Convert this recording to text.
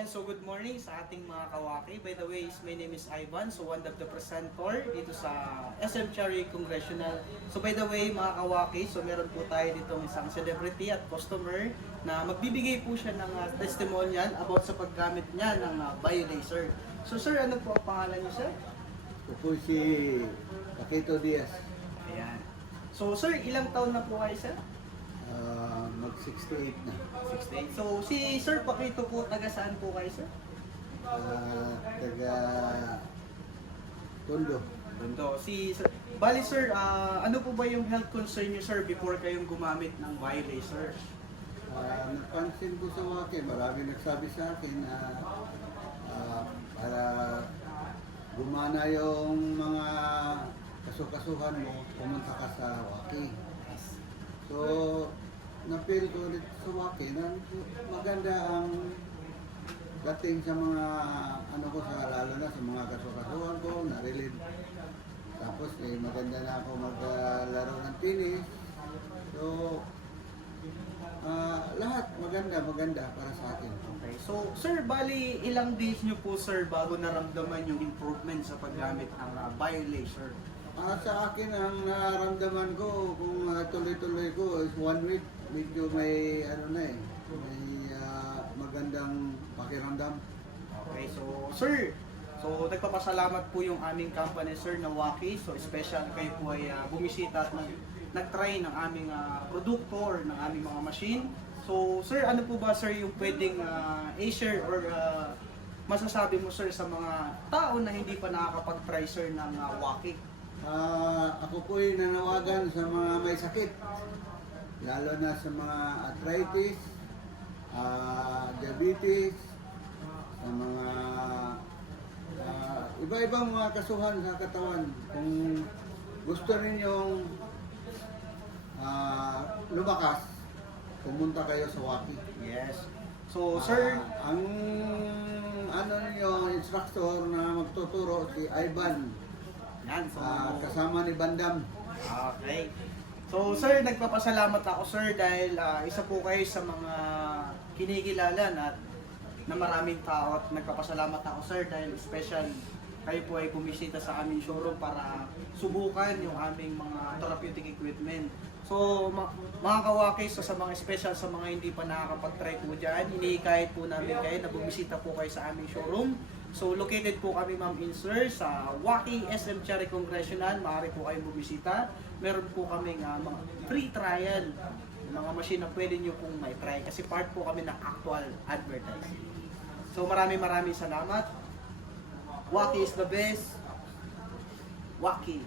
Ayan, so good morning sa ating mga kawaki. By the way, my name is Ivan, so one of the presenter dito sa SM Cherry Congressional. So by the way, mga kawaki, so meron po tayo dito isang celebrity at customer na magbibigay po siya ng testimonial about sa paggamit niya ng BioLaser. So sir, ano po ang pangalan niyo, sir? Ito po si Paquito Diaz. Ayan. So sir, ilang taon na po kayo, sir? Mag-68 na. 68. So si Sir Paquito po, taga saan po kayo, sir? Taga Tondo. Tondo. Bali sir, ano po ba yung health concern niyo, sir, before kayong gumamit ng BioLaser? Napansin ko sa Waki, marami nagsabi sa akin na para gumana yung mga kasukasuhan mo, pumunta ka sa Waki. So, na-feel ko ulit sa Waki na maganda ang dating sa mga ano ko, sa lalo na sa mga kasukasuhan ko, na-relieve. Tapos maganda na ako maglaro ng tennis. So, lahat maganda para sa akin. Okay. So, sir, bali ilang days niyo po, sir, bago naramdaman yung improvement sa paggamit ng BioLaser? Sa akin, ang naramdaman ko, kung tuloy-tuloy ko, is 1 week. Medyo may, may magandang pakiramdam. Okay, so, sir, nagpapasalamat po yung aming company, sir, na Waki. So, special kayo po ay bumisita at nag-try ng aming produkto or ng aming mga machine. So, sir, ano po ba, sir, yung pwedeng i-share or masasabi mo, sir, sa mga tao na hindi pa nakakapag-try, sir, ng Waki? Ako po ay nanawagan sa mga may sakit, lalo na sa mga arthritis, diabetes, sa mga iba-ibang mga kasuhan sa katawan. Kung gusto ninyong lumakas, pumunta kayo sa Waki. Yes. So, sir, ang instructor na magtuturo si Ivan. yan. So, Kasama ni Bandam. okay. So, sir, nagpapasalamat ako, sir, dahil isa po kayo sa mga kinikilala na maraming tao at nagpapasalamat ako, sir, dahil special kayo po ay bumisita sa aming showroom para subukan yung aming mga therapeutic equipment. So, mga kawaki, sa mga special, sa mga hindi pa nakakapag-try po dyan, hinihikayat po namin kayo na bumisita po kayo sa aming showroom. So, located po kami, ma'am, sir, sa Waki SM Cherry Congressional. Maaari po kayong bumisita. Meron po kaming mga free trial, mga machine na pwede nyo pong may try kasi part po kami ng actual advertising. So, maraming salamat. Waki is the best. Waki.